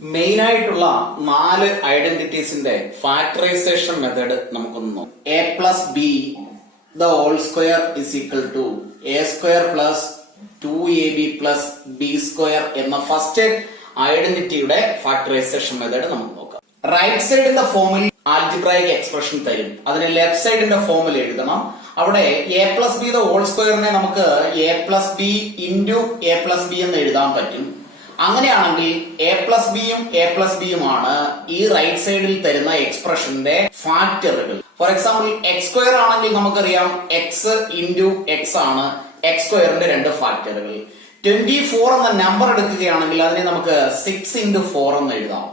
Main ആയിട്ടുള്ള 4 ഐഡന്റിറ്റീസിന്റെ factorisation method നമുക്കൊന്ന് നോക്കാം. A plus B the whole square is equal to A square plus 2ab plus B square എന്ന first ഐഡന്റിറ്റിയുടെ factorisation method നമുക്ക് നോക്കാം. Right സൈഡിന്റെ ഫോമിൽ ആൽജിബ്രായിക് എക്സ്പ്രഷൻ തരും, അതിന് ലെഫ്റ്റ് സൈഡിന്റെ ഫോമിൽ എഴുതണം. അവിടെ a plus B the whole സ്ക്വയറിനെ നമുക്ക് a plus B into a plus b എന്ന് എഴുതാൻ പറ്റും. അങ്ങനെയാണെങ്കിൽ എ പ്ലസ് ബിയും എ പ്ലസ് ബിയുമാണ് ഈ റൈറ്റ് സൈഡിൽ തരുന്ന എക്സ്പ്രഷന്റെ ഫാക്ടറുകൾ. ഫോർ എക്സാമ്പിൾ എക്സ് സ്ക്വയർ ആണെങ്കിൽ നമുക്കറിയാം എക്സ് ഇൻറ്റു എക്സ് ആണ് എക്സ് സ്ക്വയറിന്റെ 2 ഫാക്ടറുകൾ. 24 എന്ന നമ്പർ എടുക്കുകയാണെങ്കിൽ അതിനെ നമുക്ക് 6 ഇൻറ്റു 4 എന്ന് എഴുതാം.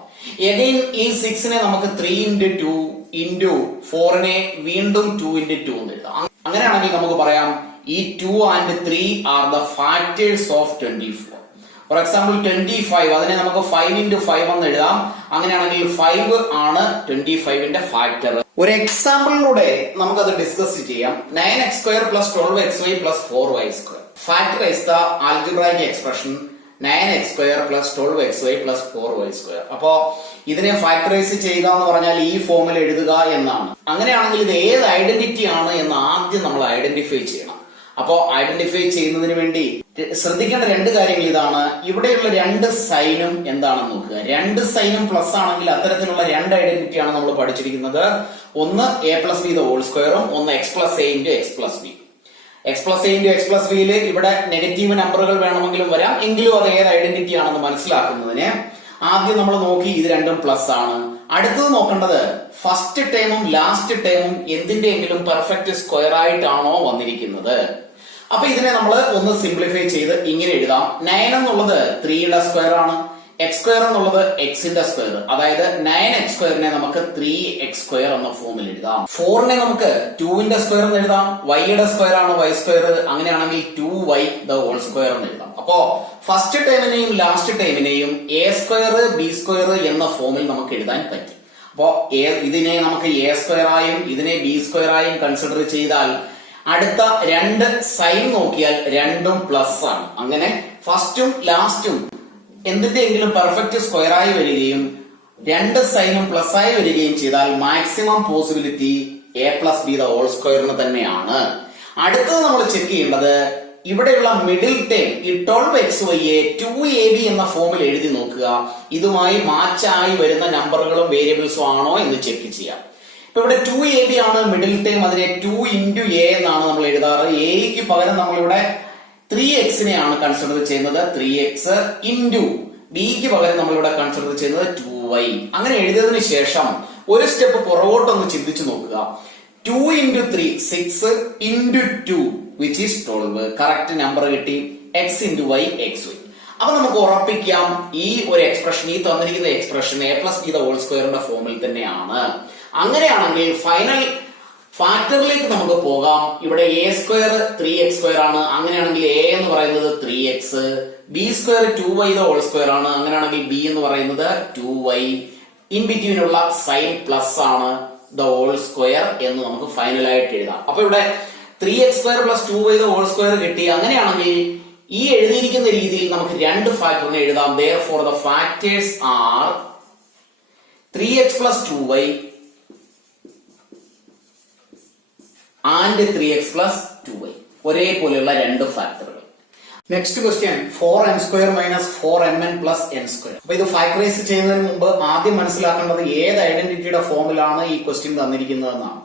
എഗെയിൻ ഈ 6നെ നമുക്ക് 3 ഇൻറ്റു 2 ഇൻറ്റു 4നെ വീണ്ടും 2 ഇൻറ്റു 2 എന്ന് എഴുതാം. അങ്ങനെയാണെങ്കിൽ നമുക്ക് പറയാം ഈ 2 and 3 are the factors of 24. For example 25 അതിനെ നമുക്ക് 5 ഇൻറ്റു 5 എന്ന് എഴുതാം. അങ്ങനെയാണെങ്കിൽ 5 ആണ് 25ന്റെ ഫാക്ടർ. ഒരു എക്സാമ്പിളിലൂടെ നമുക്കത് ഡിസ്കസ് ചെയ്യാം. 9x² plus 12xy plus 4y square. Factorise the algebraic expression 9x² plus 12xy plus 4y square. അപ്പോ ഇതിനെ ഫാക്ടറൈസ് ചെയ്യുക എന്ന് പറഞ്ഞാൽ ഈ ഫോമിൽ എഴുതുക എന്നാണ്. അങ്ങനെയാണെങ്കിൽ ഇത് ഏത് ഐഡന്റിറ്റി ആണ് എന്ന് ആദ്യം നമ്മൾ ഐഡന്റിഫൈ ചെയ്യണം. അപ്പോ ഐഡന്റിഫൈ ചെയ്യുന്നതിന് വേണ്ടി ശ്രദ്ധിക്കേണ്ട 2 കാര്യങ്ങൾ ഇതാണ്. ഇവിടെയുള്ള 2 സൈനും എന്താണെന്ന് നോക്കുക. 2 സൈനും പ്ലസ് ആണെങ്കിൽ അത്തരത്തിലുള്ള 2 ഐഡന്റിറ്റി ആണ് നമ്മൾ പഠിച്ചിരിക്കുന്നത്. ഒന്ന് A plus B the whole സ്ക്വയറും ഒന്ന് X plus A into X plus B. X plus A into X plus ബിയിൽ ഇവിടെ നെഗറ്റീവ് നമ്പറുകൾ വേണമെങ്കിലും വരാം, എങ്കിലും അത് ഏത് ഐഡന്റിറ്റി ആണെന്ന് മനസ്സിലാക്കുന്നതിന് ആദ്യം നമ്മൾ നോക്കി ഇത് രണ്ടും പ്ലസ് ആണ്. അടുത്തത് നോക്കേണ്ടത് ഫസ്റ്റ് ടേമും ലാസ്റ്റ് ടേമും എന്തിന്റെയെങ്കിലും പെർഫെക്റ്റ് സ്ക്വയർ ആയിട്ടാണോ വന്നിരിക്കുന്നത്. അപ്പൊ ഇതിനെ നമ്മൾ ഒന്ന് സിംപ്ലിഫൈ ചെയ്ത് ഇങ്ങനെ എഴുതാം. 9 എന്നുള്ളത് 3യുടെ സ്ക്വയർ ആണ്, എക്സ് സ്ക്വയർ എന്നുള്ളത് എക്സിന്റെ സ്ക്വയർ. അതായത് 9x² നമുക്ക് 3x² എന്ന ഫോമിൽ എഴുതാം. 4നെ നമുക്ക് 2ന്റെ സ്ക്വയർ എന്ന് എഴുതാം. വൈയുടെ സ്ക്വയർ ആണ് y സ്ക്വയർ. അങ്ങനെയാണെങ്കിൽ 2y ദ ഹോൾ സ്ക്വയർ എന്ന് എഴുതാം. അപ്പോ ഫസ്റ്റ് ടൈമിനെയും ലാസ്റ്റ് ടൈമിനെയും എ സ്ക്വയർ ബി സ്ക്വയർ എന്ന ഫോമിൽ നമുക്ക് എഴുതാൻ പറ്റും. അപ്പോ ഇതിനെ നമുക്ക് എ സ്ക്വയർ ആയും ഇതിനെ ബി സ്ക്വയർ ആയും കൺസിഡർ ചെയ്താൽ അടുത്ത 2 സൈൻ നോക്കിയാൽ രണ്ടും പ്ലസ് ആണ്. അങ്ങനെ ഫസ്റ്റും ലാസ്റ്റും എന്തിന്റെയെങ്കിലും പെർഫെക്റ്റ് സ്ക്വയർ ആയി വരികയും 2 സൈനും പ്ലസ് ആയി വരികയും ചെയ്താൽ maximum possibility A plus B the whole സ്ക്വയറിന് തന്നെയാണ്. അടുത്തത് നമ്മൾ ചെക്ക് ചെയ്യേണ്ടത് ഇവിടെയുള്ള മിഡിൽ ടേം ഈ 12xyയെ 2ab എന്ന ഫോമിൽ എഴുതി നോക്കുക. ഇതുമായി മാച്ചായി വരുന്ന നമ്പറുകളും വേരിയബിൾസും ആണോ എന്ന് ചെക്ക് ചെയ്യാം. ഇപ്പൊ ഇവിടെ 2ab ആണ് മിഡിൽ ടേം, അതിനെ 2 ഇൻറ്റു എ എന്നാണ് നമ്മൾ എഴുതാറ്. എക്ക് പകരം നമ്മളിവിടെ 3xനെയാണ് കൺസിഡർ ചെയ്യുന്നത്. 3x ഇൻറ്റു ബിക്ക് പകരം നമ്മളിവിടെ കൺസിഡർ ചെയ്യുന്നത് 2y. അങ്ങനെ എഴുതിയതിനു ശേഷം ഒരു സ്റ്റെപ്പ് പുറകോട്ടൊന്ന് ചിന്തിച്ചു നോക്കുക. 2 into 3 6 into 2 which is 12. Correct number കിട്ടി. x into y xy. അപ്പൊ നമുക്ക് ഉറപ്പിക്കാം ഈ ഒരു എക്സ്പ്രഷൻ, ഈ തന്നിരിക്കുന്ന expression A plus B the whole സ്ക്വയറിന്റെ ഫോമിൽ തന്നെയാണ്. അങ്ങനെയാണെങ്കിൽ ഫൈനൽ ഫാക്ടറിലേക്ക് നമുക്ക് പോകാം. ഇവിടെ എ സ്ക്വയർ 3x² ആണ്. അങ്ങനെയാണെങ്കിൽ എ എന്ന് പറയുന്നത് 3x, B square 2y the whole square ആണ്. അങ്ങനെയാണെങ്കിൽ ബി എന്ന് പറയുന്നത് 2y. ഇൻ ബിറ്റ്വീനുള്ള സൈൻ പ്ലസ് ആണ് ദ ഹോൾ സ്ക്വയർ എന്ന് നമുക്ക് ഫൈനലായിട്ട് എഴുതാം. അപ്പൊ ഇവിടെ 3x² plus 2y the whole square കിട്ടി. അങ്ങനെയാണെങ്കിൽ ഈ എഴുതിയിരിക്കുന്ന രീതിയിൽ നമുക്ക് 2 ഫാക്ടറിനെ എഴുതാം. therefore the factors are 3x plus 2y and 3x plus 2y. ഒരേപോലെയുള്ള 2 ഫാക്ടറുകൾ. Next question 4m² minus 4mn plus n². അപ്പൊ ഇത് ഫാക്ടറൈസ് ചെയ്യുന്നതിന് മുമ്പ് ആദ്യം മനസ്സിലാക്കേണ്ടത് ഏത് ഐഡന്റിറ്റിയുടെ ഫോമിലാണ് ഈ ക്വസ്റ്റ്യൻ തന്നിരിക്കുന്നതെന്നാണ്.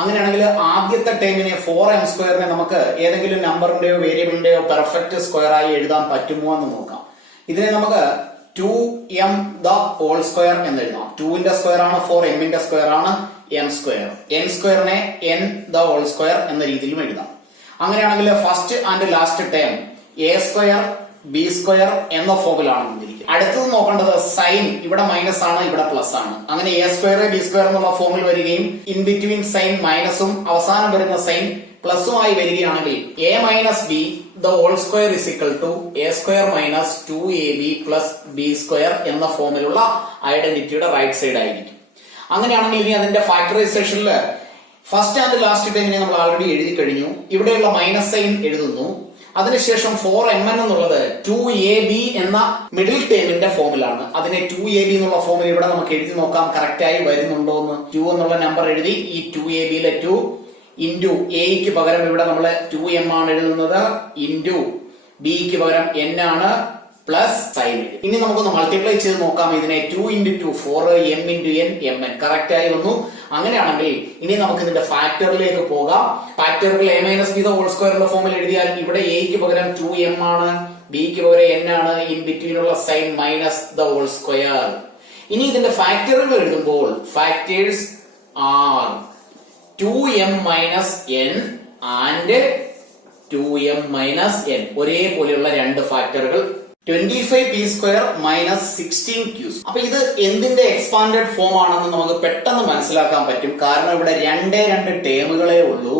അങ്ങനെയാണെങ്കിൽ ആദ്യത്തെ ടൈമിനെ 4m² നമുക്ക് ഏതെങ്കിലും നമ്പറിന്റെയോ വേരിയബിളിന്റെയോ പെർഫെക്റ്റ് സ്ക്വയർ ആയി എഴുതാൻ പറ്റുമോ എന്ന് നോക്കാം. ഇതിനെ നമുക്ക് 2m ദ ഹോൾ സ്ക്വയർ എന്ന് എഴുതാം. 2ന്റെ സ്ക്വയർ ആണ് 4, m-ന്റെ സ്ക്വയർ ആണ് n²നെ n ദ ഹോൾ സ്ക്വയർ എന്ന രീതിയിലും എഴുതാം. അങ്ങനെയാണെങ്കിൽ first and last term a² b² എന്ന ഫോമിലാണ് വന്നിരിക്കുന്നത്. അടുത്തത് നോക്കേണ്ടത് സൈൻ. ഇവിടെ മൈനസ് ആണ്, ഇവിടെ പ്ലസ് ആണ്. അങ്ങനെ a² b² എന്നുള്ള ഫോമിൽ വരികയും ഇൻ ബിറ്റ്വീൻ സൈൻ മൈനസും അവസാനം വരുന്ന സൈൻ പ്ലസും ആയി വരികയാണെങ്കിൽ a minus b the whole square is equal to a² minus 2ab plus b² എന്ന ഫോമിലുള്ള ഐഡന്റിറ്റിയുടെ റൈറ്റ് സൈഡ് ആയിരിക്കും. അങ്ങനെയാണെങ്കിൽ ഇനി അതിന്റെ ഫാക്ടറൈസേഷനിൽ ഫസ്റ്റ് ആൻഡ് ലാസ്റ്റ് ടൈമിനെ നമ്മൾ ആൾറെഡി എഴുതി കഴിഞ്ഞു. ഇവിടെയുള്ള മൈനസ് സൈൻ എഴുതുന്നു. അതിനുശേഷം 4mn എന്നുള്ളത് 2ab എന്ന മിഡിൽ ടേമിന്റെ ഫോമിലാണ്. അതിനെ 2ab എന്നുള്ള ഫോമിൽ ഇവിടെ നമുക്ക് എഴുതി നോക്കാം കറക്റ്റ് ആയി വരുന്നുണ്ടോ എന്ന്. 2 എന്നുള്ള നമ്പർ എഴുതി. ഈ 2ab-യിലെ 2 ഇൻറ്റു എക്ക് പകരം ഇവിടെ നമ്മൾ 2m ആണ് എഴുതുന്നത്, ഇൻറ്റു ബിക്ക് പകരം n ആണ്, പ്ലസ് സൈൻ. ഇനി നമുക്കൊന്ന് മൾട്ടിപ്ലൈ ചെയ്ത് നോക്കാം. ഇതിനെ 2 into 2 4 m into n mn correct ആയി വന്നു. അങ്ങനെയാണെങ്കിൽ ഇനി നമുക്ക് ഇതിന്റെ ഫാക്ടറിലേക്ക് പോകാം. ഫാക്ടറിൽ a minus B the whole സ്ക്വയറിന്റെ ഫോമിൽ എഴുതിയാൽ ഇവിടെ എക്ക് പകരം 2m ആണ്, ബിക്ക് പകരം n ആണ്, ഇൻ ബിറ്റ്വീനുള്ള sign minus the whole square. ഇനി ഇതിന്റെ ഫാക്ടറുകൾ എഴുതുമ്പോൾ factors are 2m minus n and 2m minus n. ഒരേപോലെയുള്ള രണ്ട് ഫാക്ടറുകൾ 25p സ്ക്വയർ മൈനസ് 16q. അപ്പൊ ഇത് എന്തിന്റെ എക്സ്പാൻഡഡ് ഫോം ആണെന്ന് നമുക്ക് പെട്ടെന്ന് മനസ്സിലാക്കാൻ പറ്റും. കാരണം ഇവിടെ രണ്ട് ടേമുകളേ ഉള്ളൂ,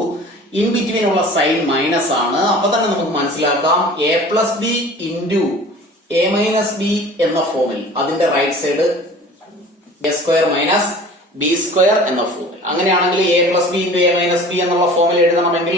ഇൻ ബിറ്റ്വീൻ ഉള്ള സൈൻ മൈനസ് ആണ്. അപ്പൊ തന്നെ നമുക്ക് മനസ്സിലാക്കാം a plus B into a minus B എന്ന ഫോമിൽ അതിന്റെ right side a square minus B square എന്ന ഫോമിൽ. അങ്ങനെയാണെങ്കിൽ a plus B into a minus B എന്നുള്ള ഫോമിൽ എഴുതണമെങ്കിൽ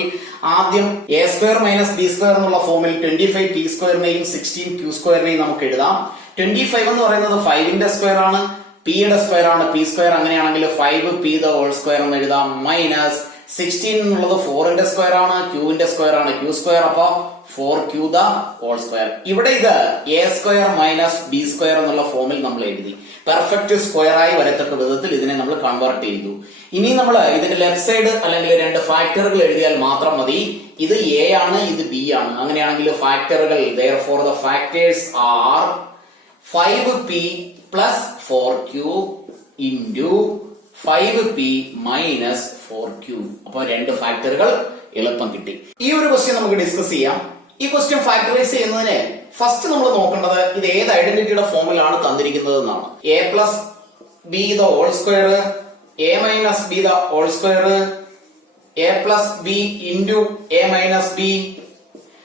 ആദ്യം a square minus B square എന്നുള്ള ഫോമിൽ 25p സ്ക്വയറിനെയും 16q സ്ക്വയറിനെയും നമുക്ക് എഴുതാം. 25 എന്ന് പറയുന്നത് 5ന്റെ സ്ക്വയർ ആണ്, p യുടെ സ്ക്വയർ ആണ് p സ്ക്വയർ. അങ്ങനെയാണെങ്കിൽ 5p ദ ഹോൾ സ്ക്വയർ എന്ന് എഴുതാം, മൈനസ് 16 എന്നുള്ളത് 4ന്റെ സ്ക്വയർ ആണ്, qന്റെ സ്ക്വയർ ആണ് q സ്ക്വയർ. അപ്പൊ 4q ദ ഹോൾ സ്ക്വയർ. ഇവിടെ ഇത് a square minus B square എന്നുള്ള ഫോമിൽ നമ്മൾ എഴുതി. പെർഫെക്റ്റ് സ്ക്വയർ ആയി വരത്തക്ക വിധത്തിൽ ഇതിനെ നമ്മൾ കൺവേർട്ട് ചെയ്തു. ഇനി നമ്മൾ ഇതിന്റെ ലെഫ്റ്റ് സൈഡ് അല്ലെങ്കിൽ രണ്ട് ഫാക്ടറുകൾ എഴുതിയാൽ മാത്രം മതി. ഇത് a ആണ്, ഇത് b ആണ്. അങ്ങനെയാണെങ്കിൽ ഫാക്ടറുകൾ therefore the factors are 5p plus 4q into 5p minus 4q. അപ്പൊ രണ്ട് ഫാക്ടറുകൾ എളുപ്പം കിട്ടി. ഈ ഒരു ക്വസ്റ്റ്യൻ നമുക്ക് ഡിസ്കസ് ചെയ്യാം. ഈ ക്വസ്റ്റ്യൻ ഫാക്ടറൈസ് ചെയ്യുന്നതിന് ഫസ്റ്റ് നമ്മൾ നോക്കേണ്ടത് ഇത് ഏത് ഐഡന്റിറ്റിയുടെ ഫോമിലാണ് തന്നിരിക്കുന്നത് എന്നാണ്. a plus B the whole square, a minus B the whole square, a plus B into a minus B,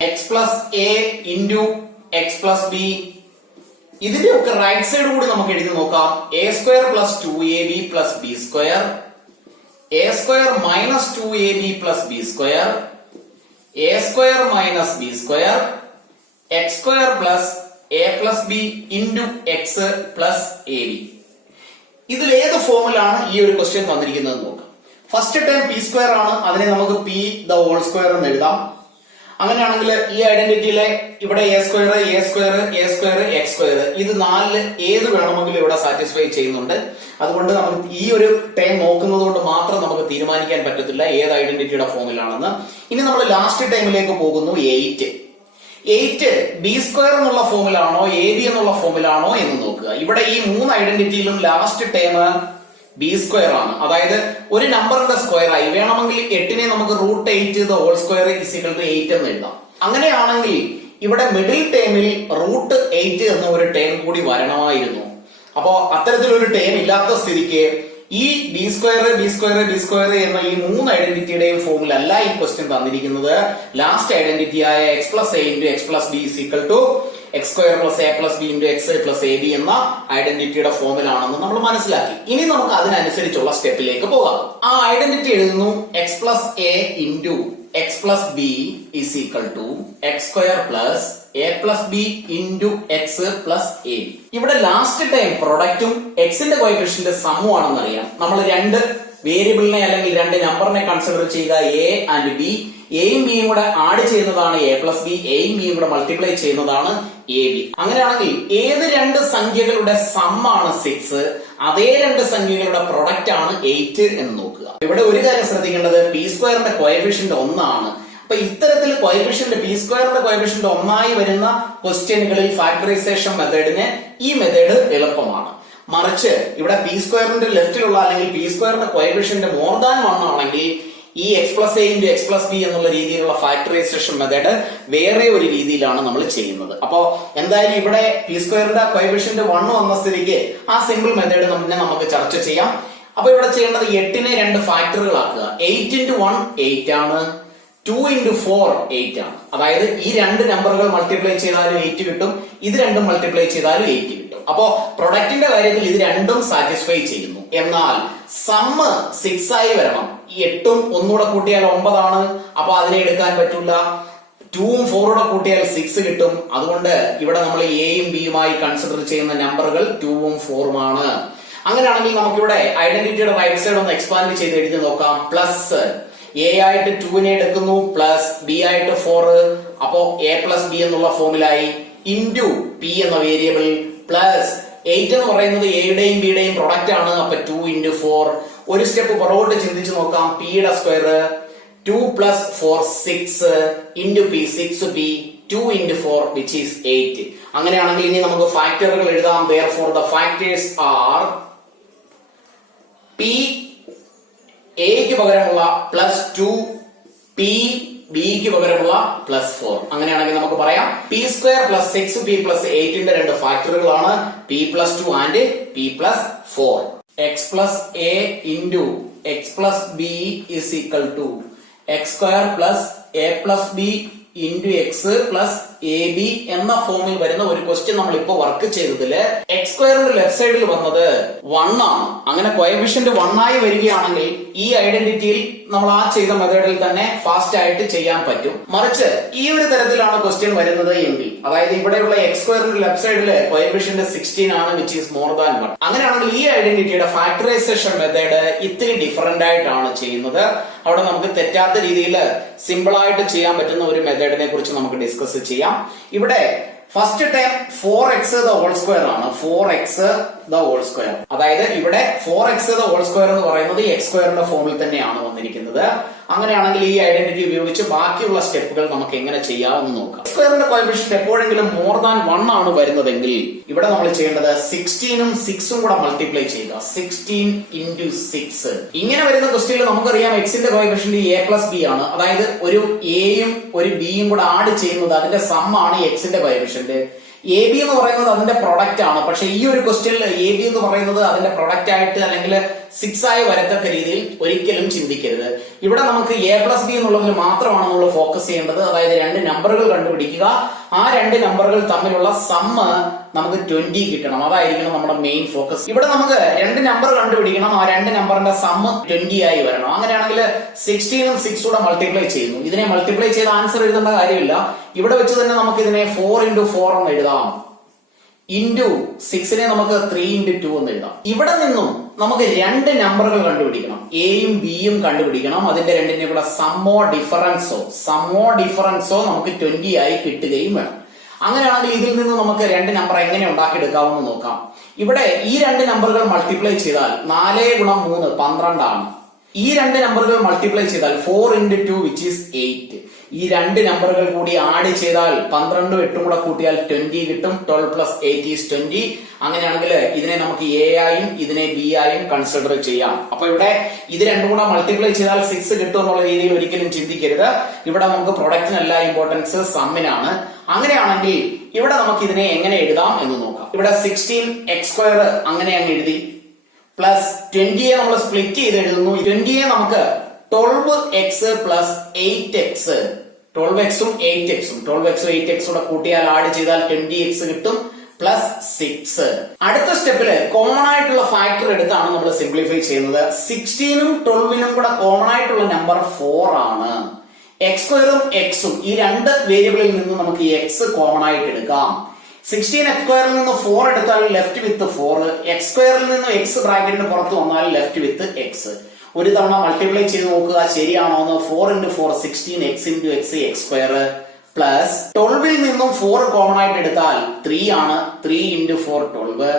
x plus a into x plus B. ഇതിന്റെ ഒക്കെ റൈറ്റ് സൈഡ് കൂടി നമുക്ക് എഴുതി നോക്കാം. a square plus 2ab plus B square, a square minus 2ab plus B square, a square minus B square, x square plus a plus B into X plus A B. ഇതിൽ ഏത് ഫോമിലാണ് ഈ ഒരു question തന്നിരിക്കുന്നത് നോക്കാം. First time P square ആണ്, അതിനെ നമുക്ക് പി ദ ഹോൾ സ്ക്വയർ എന്ന് എഴുതാം. അങ്ങനെയാണെങ്കിൽ ഈ ഐഡന്റിറ്റിയിലെ ഇവിടെ A square A square A square X square ഇത് നാലില് ഏത് വേണമെങ്കിലും ഇവിടെ സാറ്റിസ്ഫൈ ചെയ്യുന്നുണ്ട്. അതുകൊണ്ട് നമുക്ക് ഈ ഒരു ടൈം നോക്കുന്നത് കൊണ്ട് മാത്രം നമുക്ക് തീരുമാനിക്കാൻ പറ്റത്തില്ല ഏത് ഐഡന്റിറ്റിയുടെ ഫോമിലാണെന്ന്. ഇനി നമ്മൾ ലാസ്റ്റ് ടൈമിലേക്ക് പോകുന്നു. 8 ബി സ്ക്വയർ എന്നുള്ള ഫോമിലാണോ എ ബി എന്നുള്ള ഫോമിലാണോ എന്ന് നോക്കുക. ഇവിടെ ഈ മൂന്ന് ഐഡന്റിറ്റിയിലും ലാസ്റ്റ് ടൈം ബി സ്ക്വയർ ആണ്. അതായത് ഒരു നമ്പറിന്റെ സ്ക്വയർ ആയി വേണമെങ്കിൽ 8നെ നമുക്ക് √8 the whole square is equal to 8 എന്ന് എഴുതാം. അങ്ങനെയാണെങ്കിൽ ഇവിടെ മിഡിൽ ടേമിൽ √8 എന്ന ഒരു ടേം കൂടി വരണമായിരുന്നു. അപ്പോ അത്തരത്തിലൊരു ടേം ഇല്ലാത്ത സ്ഥിതിക്ക് ഈ b square b square b square എന്ന ഈ മൂന്ന് ഐഡന്റിറ്റിയുടെയും ഫോമിലല്ല ഈ ക്വസ്റ്റ്യൻ തന്നിരിക്കുന്നത്. ലാസ്റ്റ് ഐഡന്റിറ്റിയായ x plus A into X plus B is equal to X square plus A plus B into X plus A b എന്ന ഐഡന്റിറ്റിയുടെ ഫോമിലാണെന്ന് നമ്മൾ മനസ്സിലാക്കി. ഇനി നമുക്ക് അതിനനുസരിച്ചുള്ള സ്റ്റെപ്പിലേക്ക് പോകാം. ആ ഐഡന്റിറ്റി എഴുതുന്നു. X plus A into X plus B is equal to X square plus A plus B into X plus A B. ഇവിടെ ലാസ്റ്റ് ടൈം പ്രൊഡക്റ്റും എക്സിന്റെ കോഎഫിഷ്യന്റ് സമ്മും ആണെന്ന് അറിയാം. നമ്മൾ രണ്ട് വേരിയബിളിനെ അല്ലെങ്കിൽ രണ്ട് നമ്പറിനെ കൺസിഡർ ചെയ്ത എ ആൻഡ് ബി, എയും ബിയും കൂടെ ആഡ് ചെയ്യുന്നതാണ് എ പ്ലസ് ബി, എയും ബിയും കൂടെ മൾട്ടിപ്ലൈ ചെയ്യുന്നതാണ് എ ബി. അങ്ങനെയാണെങ്കിൽ ഏത് രണ്ട് സംഖ്യകളുടെ സമ്മാണ് 6 അതേ രണ്ട് സംഖ്യകളുടെ പ്രൊഡക്റ്റ് ആണ് 8 എന്ന് നോക്കുക. ഇവിടെ ഒരു കാര്യം ശ്രദ്ധിക്കേണ്ടത്, പി സ്ക്വയറിന്റെ കോഎഫിഷ്യന്റ് 1 ആണ്. അപ്പൊ ഇത്തരത്തിൽ കോഎഫിഷ്യന്റ് പി സ്ക്വയറിന്റെ കോഎഫിഷ്യന്റ് 1 വരുന്ന ക്വസ്റ്റ്യനുകളിൽ ഫാക്ടറൈസേഷൻ മെത്തേഡിന് ഈ മെത്തേഡ് എളുപ്പമാണ്. മറിച്ച് ഇവിടെ പി സ്ക്വയറിന്റെ ലെഫ്റ്റിലുള്ള അല്ലെങ്കിൽ പി സ്ക്വയറിന്റെ കോഎഫിഷ്യന്റ് മോർ ദാൻ 1 ആണെങ്കിൽ ഈ X plus A into X plus B എന്നുള്ള രീതിയിലുള്ള ഫാക്ടറൈസേഷൻ മെത്തേഡ് വേറെ ഒരു രീതിയിലാണ് നമ്മൾ ചെയ്യുന്നത്. അപ്പോ എന്തായാലും ഇവിടെ പി സ്ക്വയറിന്റെ കോഎഫിഷ്യന്റ് 1 വന്ന സ്ഥിതിക്ക് ആ സിമ്പിൾ മെത്തേഡ് നമുക്ക് ചർച്ച ചെയ്യാം. അപ്പൊ ഇവിടെ ചെയ്യേണ്ടത് 8നെ രണ്ട് ഫാക്ടറുകളാക്കുക. 8 ഇൻറ്റു 1 8 ആണ്, 2 ഇൻറ്റു 4 8 ആണ്. അതായത് ഈ രണ്ട് നമ്പറുകൾ മൾട്ടിപ്ലൈ ചെയ്താലും 8 കിട്ടും, ഇത് രണ്ടും മൾട്ടിപ്ലൈ ചെയ്താലും 8 കിട്ടും. അപ്പോ പ്രൊഡക്റ്റിന്റെ കാര്യത്തിൽ ഇത് രണ്ടും സാറ്റിസ്ഫൈ ചെയ്യുന്നു. എന്നാൽ സമ്മ് 6 ആയി വരണം. ഈ 8ഉം ഒന്നുകൂടെ കൂട്ടിയാൽ 9 ആണ്. അപ്പൊ അതിനെ എടുക്കാൻ പറ്റില്ല. 2ഉം 4 കൂട്ടിയാൽ 6 കിട്ടും. അതുകൊണ്ട് ഇവിടെ നമ്മൾ എയും ബിയുമായി കൺസിഡർ ചെയ്യുന്ന നമ്പറുകൾ 2ഉം 4ഉം ആണ്. അങ്ങനെയാണെങ്കിൽ നമുക്കിവിടെ ഐഡന്റിറ്റിയുടെ റൈറ്റ് സൈഡ് ഒന്ന് എക്സ്പാൻഡ് ചെയ്ത് എഴുതി നോക്കാം. പ്ലസ് എ ആയിട്ട് 2നെ എടുക്കുന്നു, പ്ലസ് ബി ആയിട്ട് 4, അപ്പോ എ പ്ലസ് ബി എന്നുള്ള ഫോമിലായി, ഇൻറ്റു പി എന്ന വേരിയബിൾ, പ്ലസ് 8 എന്ന് പറയുന്നത് എയുടെയും ബിയുടെയും പ്രൊഡക്റ്റ് ആണ്. അപ്പൊ 2 into 4. ഒരു സ്റ്റെപ്പ് പുറകോട്ട് ചിന്തിച്ചു നോക്കാം. പിയുടെ square 2 plus 4 6 into p 6p 2 into 4 which is 8. അങ്ങനെയാണെങ്കിൽ ഇനി നമുക്ക് ഫാക്ടറുകൾ എഴുതാം. therefore the factors are p a ക്ക് പകരമുള്ള പ്ലസ് 2, p b ക്ക് പകരമുള്ള പ്ലസ് 4. അങ്ങനെയാണെങ്കിൽ നമുക്ക് പറയാം p square plus 6p plus 8ന്റെ രണ്ട് ഫാക്ടറുകളാണ് p plus 2 and p plus 4. x plus a into x plus b is equal to x square plus a plus b into x plus A b എന്ന ഫോമിൽ വരുന്ന ഒരു question നമ്മൾ ഇപ്പോ work ചെയ്തതില് എക്സ് സ്ക്വയറിന്റെ ലെഫ്റ്റ് സൈഡിൽ വന്നത് 1 ആണ്. അങ്ങനെ കോഎഫിഷ്യന്റ് 1 ആയി വരികയാണെങ്കിൽ ഈ ഐഡന്റിറ്റിയിൽ നമ്മൾ ആ ചെയ്ത മെത്തേഡിൽ തന്നെ ഫാസ്റ്റ് ആയിട്ട് ചെയ്യാൻ പറ്റും. മറിച്ച് ഈ ഒരു തരത്തിലാണ് ക്വസ്റ്റ്യൻ വരുന്നത് എങ്കിൽ, അതായത് ഇവിടെയുള്ള എക്സ് സ്ക്വയറിന്റെ ലെഫ്റ്റ് സൈഡില് കോഎഫിഷ്യന്റ് 16 ആണ്, വിച്ച് ഈസ് മോർ ദാൻ 1. അങ്ങനെയാണെങ്കിൽ ഈ ഐഡന്റിറ്റിയുടെ ഫാക്ടറൈസേഷൻ മെത്തേഡ് ഇത്തിരി ഡിഫറന്റ് ആയിട്ടാണ് ചെയ്യുന്നത്. അവിടെ നമുക്ക് തെറ്റാത്ത രീതിയിൽ സിമ്പിൾ ആയിട്ട് ചെയ്യാൻ പറ്റുന്ന ഒരു മെത്തേഡിനെ കുറിച്ച് നമുക്ക് ഡിസ്കസ് ചെയ്യാം. ഇവിടെ first time 4x the whole square ആണ്. 4x the whole square, അതായത് ഇവിടെ 4x the whole square എന്ന് പറയുന്നത് x സ്ക്വയറിന്റെ ഫോമിൽ തന്നെയാണ് വന്നിരിക്കുന്നത്. അങ്ങനെയാണെങ്കിൽ ഈ ഐഡന്റിറ്റി ഉപയോഗിച്ച് ബാക്കിയുള്ള സ്റ്റെപ്പുകൾ നമുക്ക് എങ്ങനെ ചെയ്യാമെന്ന് നോക്കാം. സ്ക്വയറിന്റെ കോഎഫിഷ്യന്റ് എപ്പോഴെങ്കിലും മോർ ദാൻ 1 ആണ് വരുന്നതെങ്കിൽ ഇവിടെ നമ്മൾ ചെയ്യേണ്ടത് 16ഉം 6ഉം കൂടെ മൾട്ടിപ്ലൈ ചെയ്യുക. 16 into 6. ഇങ്ങനെ വരുന്ന ക്വസ്റ്റ്യനിൽ നമുക്കറിയാം എക്സിന്റെ കോഎഫിഷ്യന്റ് a പ്ലസ് ബി ആണ്. അതായത് ഒരു എയും ഒരു ബിയും കൂടെ ആഡ് ചെയ്യുന്നത് അതിന്റെ സം ആണ് എക്സിന്റെ കോഎഫിഷ്യന്റ്. എ ബി എന്ന് പറയുന്നത് അതിന്റെ പ്രൊഡക്റ്റ് ആണ്. പക്ഷെ ഈ ഒരു ക്വസ്റ്റ്യനിൽ എ ബി എന്ന് പറയുന്നത് അതിന്റെ പ്രൊഡക്റ്റ് ആയിട്ട് അല്ലെങ്കിൽ 6 ആയി വരത്തക്ക രീതിയിൽ ഒരിക്കലും ചിന്തിക്കരുത്. ഇവിടെ നമുക്ക് എ പ്ലസ് ബി എന്നുള്ളതിൽ മാത്രമാണ് നമ്മൾ ഫോക്കസ് ചെയ്യേണ്ടത്. അതായത് രണ്ട് നമ്പറുകൾ കണ്ടുപിടിക്കുക, ആ രണ്ട് നമ്പറുകൾ തമ്മിലുള്ള സമ്മ് നമുക്ക് 20 കിട്ടണം. അതായിരിക്കണം നമ്മുടെ മെയിൻ ഫോക്കസ്. ഇവിടെ നമുക്ക് രണ്ട് നമ്പർ കണ്ടുപിടിക്കണം, ആ രണ്ട് നമ്പറിന്റെ സമ്മ് 20 ആയി വരണം. അങ്ങനെയാണെങ്കിൽ 16ഉം 6 കൂടെ മൾട്ടിപ്ലൈ ചെയ്യുന്നു. ഇതിനെ മൾട്ടിപ്ലൈ ചെയ്ത് ആൻസർ എഴുതേണ്ട കാര്യമില്ല. ഇവിടെ വെച്ച് തന്നെ നമുക്ക് ഇതിനെ 4 into 4 എന്ന് എഴുതാം. ഇൻറ്റു 6നെ നമുക്ക് 3 into 2 എന്ന് എഴുതാം. ഇവിടെ നിന്നും നമുക്ക് രണ്ട് നമ്പറുകൾ കണ്ടുപിടിക്കണം, എയും ബിയും കണ്ടുപിടിക്കണം. അതിന്റെ രണ്ടിന്റെ കൂടെ സമ്മോ ഡിഫറൻസോ നമുക്ക് 20 ആയി കിട്ടുകയും വേണം. അങ്ങനെയാണെങ്കിൽ ഇതിൽ നിന്ന് നമുക്ക് രണ്ട് നമ്പർ എങ്ങനെ ഉണ്ടാക്കിയെടുക്കാമെന്ന് നോക്കാം. ഇവിടെ ഈ രണ്ട് നമ്പറുകൾ മൾട്ടിപ്ലൈ ചെയ്താൽ 4 ഗുണം 3 12 ആണ്. ഈ രണ്ട് നമ്പറുകൾ മൾട്ടിപ്ലൈ ചെയ്താൽ 4 into 2 which is 8. ഈ രണ്ട് നമ്പറുകൾ കൂടി ആഡ് ചെയ്താൽ 12ഉം 8ഉം കൂടെ കൂട്ടിയാൽ 20 കിട്ടും. 12 plus 8 is 20. അങ്ങനെയാണെങ്കിൽ ഇതിനെ നമുക്ക് എ ആയും ഇതിനെ ബി ആയും കൺസിഡർ ചെയ്യാം. അപ്പൊ ഇവിടെ ഇത് രണ്ടും കൂടെ മൾട്ടിപ്ലൈ ചെയ്താൽ 6 കിട്ടും എന്നുള്ള രീതിയിൽ ഒരിക്കലും ചിന്തിക്കരുത്. ഇവിടെ നമുക്ക് പ്രൊഡക്റ്റിനല്ല ഇമ്പോർട്ടൻസ്, സമ്മിനാണ്. അങ്ങനെയാണെങ്കിൽ ഇവിടെ നമുക്ക് ഇതിനെ എങ്ങനെ എഴുതാം എന്ന് നോക്കാം. ഇവിടെ 16x സ്ക്വയർ അങ്ങനെ അങ്ങ് എഴുതി, പ്ലസ് 20യെ നമ്മൾ സ്പ്ലിറ്റ് ചെയ്ത് എഴുതുന്നു. 20യെ നമുക്ക് 12x പ്ലസ് 8x, 12xും 8xും 12xും 8xും കൂടെ കൂട്ടിയാൽ ആഡ് ചെയ്താൽ 20x കിട്ടും, പ്ലസ് 6. അടുത്ത സ്റ്റെപ്പില് കോമൺ ആയിട്ടുള്ള ഫാക്ടർ എടുത്താണ് നമ്മൾ സിംപ്ലിഫൈ ചെയ്യുന്നത്. 16ഉം 12നും കൂടെ കോമൺ ആയിട്ടുള്ള നമ്പർ 4 ആണ്. എക്സ് സ്ക്വയറും എക്സും ഈ രണ്ട് വേരിയബിളിൽ നിന്ന് നമുക്ക് എക്സ് കോമൺ ആയിട്ട് എടുക്കാം. 16x സ്ക്വയറിൽ നിന്ന് 4 എടുത്താൽ ലെഫ്റ്റ് വിത്ത് 4, എക്സ് സ്ക്വയറിൽ നിന്ന് എക്സ് ബ്രാക്കറ്റിന് പുറത്ത് വന്നാൽ ലെഫ്റ്റ് വിത്ത് എക്സ്. ഒരു തവണ മൾട്ടിപ്ലൈ ചെയ്ത് നോക്കുക ശരിയാണോ എന്ന്. 4 into 4 16, x into x x square, plus 12ൽ നിന്നും 4 കോമൺ ആയിട്ട് എടുത്താൽ 3 ആണ്. 3 into 4 12.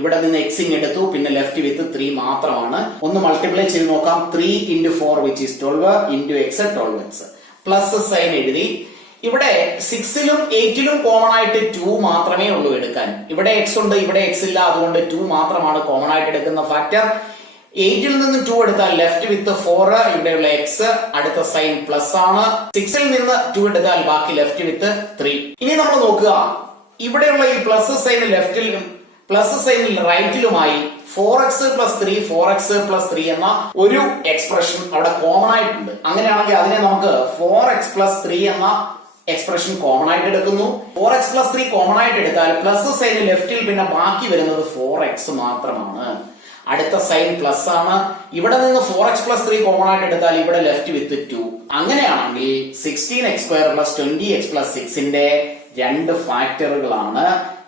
ഇവിടെ നിന്ന് എക്സിങ് എടുത്തു, പിന്നെ ലെഫ്റ്റ് വിത്ത് 3 മാത്രമാണ്. ഒന്ന് മൾട്ടിപ്ലൈ ചെയ്ത് നോക്കാം. 3 into 4 which is 12 into x 12x. Plus sine എഴുതി. ഇവിടെ 6ലും 8ലും കോമൺ ആയിട്ട് 2 മാത്രമേ ഉള്ളൂ എടുക്കാൻ. ഇവിടെ എക്സ് ഉണ്ട്, ഇവിടെ എക്സ് ഇല്ല, അതുകൊണ്ട് 2 മാത്രമാണ് കോമൺ ആയിട്ട് എടുക്കുന്ന ഫാക്ടർ. 8ൽ നിന്ന് 2 എടുത്താൽ ലെഫ്റ്റ് വിത്ത് 4, ഇവിടെയുള്ള എക്സ്, അടുത്ത സൈൻ പ്ലസ് ആണ്. 6ൽ നിന്ന് 2 എടുത്താൽ ബാക്കി ലെഫ്റ്റ് വിത്ത് 3. ഇനി നമ്മൾ നോക്കുക, ഇവിടെയുള്ള ഈ പ്ലസ് സൈൻ ലെഫ്റ്റിലും പ്ലസ് സൈനിൽ റൈറ്റിലുമായി 4x plus 3 4x plus 3 എന്ന ഒരു എക്സ്പ്രഷൻ അവിടെ കോമൺ ആയിട്ടുണ്ട്. അങ്ങനെയാണെങ്കിൽ അതിനെ നമുക്ക് 4x plus 3 എന്ന എക്സ്പ്രഷൻ കോമൺ ആയിട്ട് എടുക്കുന്നു. 4x plus 3 കോമൺ ആയിട്ട് എടുത്താൽ പ്ലസ് സൈൻ ലെഫ്റ്റിൽ പിന്നെ ബാക്കി വരുന്നത് 4x മാത്രമാണ്. അടുത്ത സൈൻ പ്ലസ് ആണ്. ഇവിടെ നിന്ന് 4x+3 കോമൺ ആയിട്ട് എടുത്താൽ ഇവിടെ ലെഫ്റ്റ് വിത്ത് 2. അങ്ങനെയാണെങ്കിൽ 16x² + 20x+6ന്റെ രണ്ട് ഫാക്ടറുകളാണ്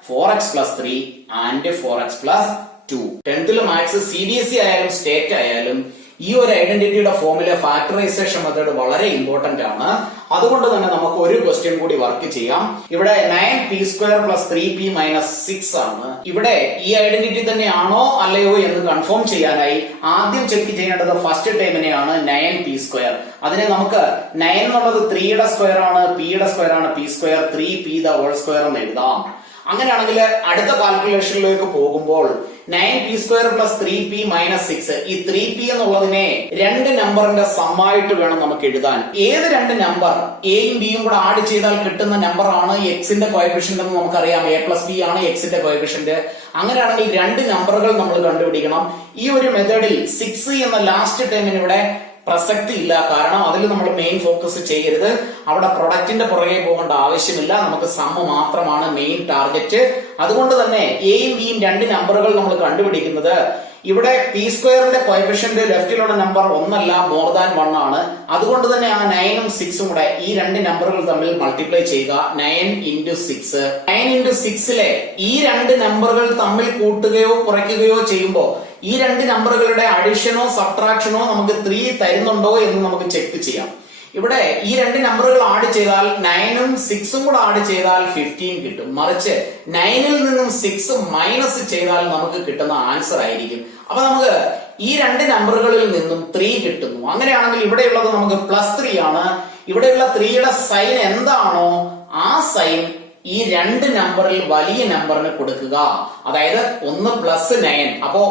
4x+3 and 4x+2. 10th maths CBSE ആയാലും സ്റ്റേറ്റ് ആയാലും ഈ ഒരു ഐഡന്റിറ്റിയുടെ ഫോമിലെ ഫാക്ടറൈസേഷൻ മെത്തേഡ് വളരെ ഇമ്പോർട്ടന്റ് ആണ്. അതുകൊണ്ട് തന്നെ നമുക്ക് ഒരു ക്വസ്റ്റ്യൻ കൂടി വർക്ക് ചെയ്യാം. ഇവിടെ 9p² + 3p - 6 ആണ്. ഇവിടെ ഈ ഐഡന്റിറ്റി തന്നെയാണോ അല്ലയോ എന്ന് കൺഫേം ചെയ്യാനായി ആദ്യം ചെക്ക് ചെയ്യേണ്ടത് ഫസ്റ്റ് ടേമിനെയാണ്, 9p². അതിനെ നമുക്ക് 9 എന്നുള്ളത് 3യുടെ സ്ക്വയർ ആണ്, pയുടെ സ്ക്വയർ ആണ്, p², 3p² എന്ന് എഴുതാം. അങ്ങനെയാണെങ്കിൽ അടുത്ത കാൽക്കുലേഷനിലേക്ക് പോകുമ്പോൾ 9p² + 3p - 6, ഈ 3p എന്നുള്ളതിനെ രണ്ട് നമ്പറിന്റെ സമ്മായിട്ട് വേണം നമുക്ക് എഴുതാൻ. ഏത് രണ്ട് നമ്പർ എയും ബിയും കൂടെ ആഡ് ചെയ്താൽ കിട്ടുന്ന നമ്പർ ആണ് എക്സിന്റെ കോഎഫിഷ്യന്റ് എന്ന് നമുക്കറിയാം. a+b ആണ് എക്സിന്റെ കോഎഫിഷ്യന്റ്. അങ്ങനെയാണെങ്കിൽ രണ്ട് നമ്പറുകൾ നമ്മൾ കണ്ടുപിടിക്കണം. ഈ ഒരു മെത്തേഡിൽ 6 എന്ന ലാസ്റ്റ് ടേമിന് ഇവിടെ പ്രസക്തി ഇല്ല. കാരണം അതിൽ നമ്മൾ മെയിൻ ഫോക്കസ് ചെയ്യരുത്. അവിടെ പ്രൊഡക്റ്റിന്റെ പുറകെ പോകേണ്ട ആവശ്യമില്ല. നമുക്ക് സമ്മ് മാത്രമാണ് മെയിൻ ടാർഗറ്റ്. അതുകൊണ്ട് തന്നെ എയും ബിയും രണ്ട് നമ്പറുകൾ നമ്മൾ കണ്ടുപിടിക്കുന്നത് ഇവിടെ p²ന്റെ കോഎഫിഷ്യന്റ് ലെഫ്റ്റിലുള്ള നമ്പർ 1 അല്ല, മോർ ദാൻ 1 ആണ്. അതുകൊണ്ട് തന്നെ ആ 9ഉം 6ഉം കൂടെ ഈ രണ്ട് നമ്പറുകൾ തമ്മിൽ മൾട്ടിപ്ലൈ ചെയ്യുക. 9 × 6. 9 × 6ലെ ഈ രണ്ട് നമ്പറുകൾ തമ്മിൽ കൂട്ടുകയോ കുറയ്ക്കുകയോ ചെയ്യുമ്പോൾ ഈ രണ്ട് നമ്പറുകളുടെ അഡിഷനോ സബ്ട്രാക്ഷനോ നമുക്ക് 3 തരുന്നുണ്ടോ എന്ന് നമുക്ക് ചെക്ക് ചെയ്യാം. ഇവിടെ ഈ രണ്ട് നമ്പറുകൾ ആഡ് ചെയ്താൽ 9ഉം 6ഉം കൂടെ ആഡ് ചെയ്താൽ 15 കിട്ടും. മറിച്ച് 9ൽ നിന്നും 6 മൈനസ് ചെയ്താൽ നമുക്ക് കിട്ടുന്ന ആൻസർ ആയിരിക്കും. അപ്പൊ നമുക്ക് ഈ രണ്ട് നമ്പറുകളിൽ നിന്നും 3 കിട്ടുന്നു. അങ്ങനെയാണെങ്കിൽ ഇവിടെയുള്ളത് നമുക്ക് +3 ആണ്. ഇവിടെയുള്ള 3യുടെ സൈൻ എന്താണോ ആ സൈൻ ഈ രണ്ട് നമ്പറിൽ വലിയ നമ്പറിന് കൊടുക്കുക. അതായത് 1 + 9. അപ്പോ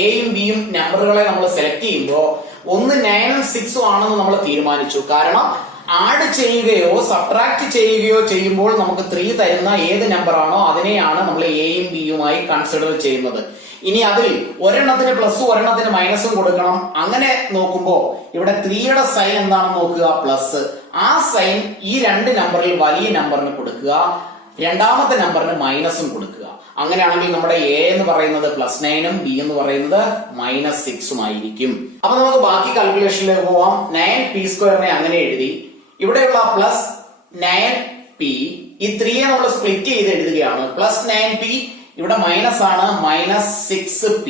എയും ബിയും നമ്പറുകളെ നമ്മൾ സെലക്ട് ചെയ്യുമ്പോൾ ഒന്ന് 9ഉം 6ഉം ആണെന്ന് നമ്മൾ തീരുമാനിച്ചു. കാരണം ആഡ് ചെയ്യുകയോ സബ്ട്രാക്ട് ചെയ്യുകയോ ചെയ്യുമ്പോൾ നമുക്ക് 3 തരുന്ന ഏത് നമ്പർ ആണോ അതിനെയാണ് നമ്മൾ എയും ബിയുമായി കൺസിഡർ ചെയ്യുന്നത്. ഇനി അതിൽ ഒരെണ്ണത്തിന് പ്ലസും ഒരെണ്ണത്തിന് മൈനസും കൊടുക്കണം. അങ്ങനെ നോക്കുമ്പോ ഇവിടെ 3യുടെ സൈൻ എന്താണെന്ന് നോക്കുക, പ്ലസ്. ആ സൈൻ ഈ രണ്ട് നമ്പറിൽ വലിയ നമ്പറിന് കൊടുക്കുക, രണ്ടാമത്തെ നമ്പറിന് മൈനസും കൊടുക്കുക. അങ്ങനെയാണെങ്കിൽ നമ്മുടെ എ എന്ന് പറയുന്നത് +9ഉം ബി എന്ന് പറയുന്നത് -6ഉം ആയിരിക്കും. അപ്പൊ നമുക്ക് ബാക്കി കാൽക്കുലേഷനിലേക്ക് പോവാം. 9p² അങ്ങനെ എഴുതി. ഇവിടെയുള്ള +9p, ഈ 3യെ നമ്മൾ സ്പ്ലിറ്റ് ചെയ്ത് എഴുതുകയാണ്. +9p, ഇവിടെ മൈനസ് ആണ്, -6p.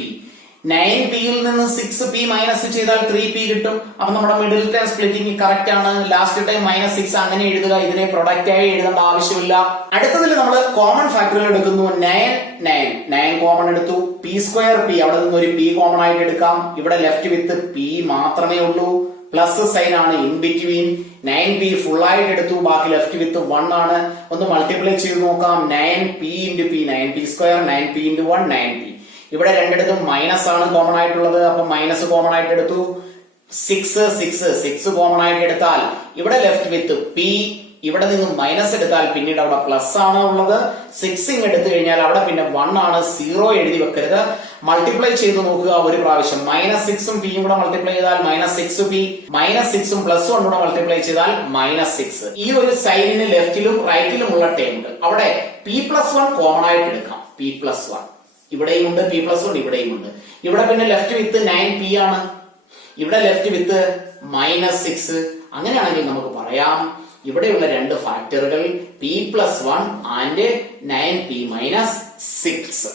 9pയിൽ നിന്ന് 6p മൈനസ് ചെയ്താൽ 3p കിട്ടും. അപ്പൊ നമ്മുടെ മിഡിൽ ടൈം സ്പ്ലിറ്റിംഗ് കറക്റ്റ് ആണ്. ലാസ്റ്റ് ടൈം -6 അങ്ങനെ എഴുതുക. ഇതിനെ പ്രൊഡക്റ്റ് ആയി എഴുതേണ്ട ആവശ്യമില്ല. അടുത്തതിൽ നമ്മൾ കോമൺ ഫാക്ടറുകൾ എടുക്കുന്നു. 9 കോമൺ എടുത്തു. p²p, അവിടെ നിന്ന് ഒരു p കോമൺ ആയിട്ട് എടുക്കാം. ഇവിടെ ലെഫ്റ്റ് വിത്ത് p മാത്രമേ ഉള്ളൂ. പ്ലസ് സൈൻ ആണ് ഇൻ ബിറ്റ്വീൻ. 9p ഫുൾ ആയിട്ട് എടുത്തു. ബാക്കി ലെഫ്റ്റ് വിത്ത് 1 ആണ്. ഒന്ന് മൾട്ടിപ്ലൈ ചെയ്ത് നോക്കാം. 9p × p, 9p², 9p × 1, 9p. ഇവിടെ രണ്ടിടത്തും മൈനസ് ആണ് കോമൺ ആയിട്ടുള്ളത്. അപ്പൊ മൈനസ് കോമൺ ആയിട്ട് എടുത്തു. 6 കോമൺ ആയിട്ട് എടുത്താൽ ഇവിടെ ലെഫ്റ്റ് വിത്ത് p, ഇവിടെ നിന്നും മൈനസ് എടുത്താൽ പിന്നീട് അവിടെ പ്ലസ് ആണ് ഉള്ളത്. 6 എടുത്തു കഴിഞ്ഞാൽ അവിടെ പിന്നെ 1 ആണ്. 0 എഴുതി വെക്കരുത്. മൾട്ടിപ്ലൈ ചെയ്ത് നോക്കുക ഒരു പ്രാവശ്യം. -6ഉം p കൂടെ മൾട്ടിപ്ലൈ ചെയ്താൽ -6p, -6ഉം +1 കൂടെ മൾട്ടിപ്ലൈ ചെയ്താൽ -6. ഈ ഒരു സൈനിന് ലെഫ്റ്റിലും റൈറ്റിലും ഉള്ള ടേമുകൾ അവിടെ p+1 കോമൺ ആയിട്ട് എടുക്കാം. p+1 ഇവിടെയും ഉണ്ട്, p+1 ഇവിടെയും ഉണ്ട്. ഇവിടെ പിന്നെ ലെഫ്റ്റ് വിത്ത് 9p ആണ്. ഇവിടെ ലെഫ്റ്റ് വിത്ത് -6. അങ്ങനെയാണെങ്കിൽ നമുക്ക് പറയാം ഇവിടെയുള്ള രണ്ട് ഫാക്ടറുകൾ p+1 ആൻഡ് 9p - 6.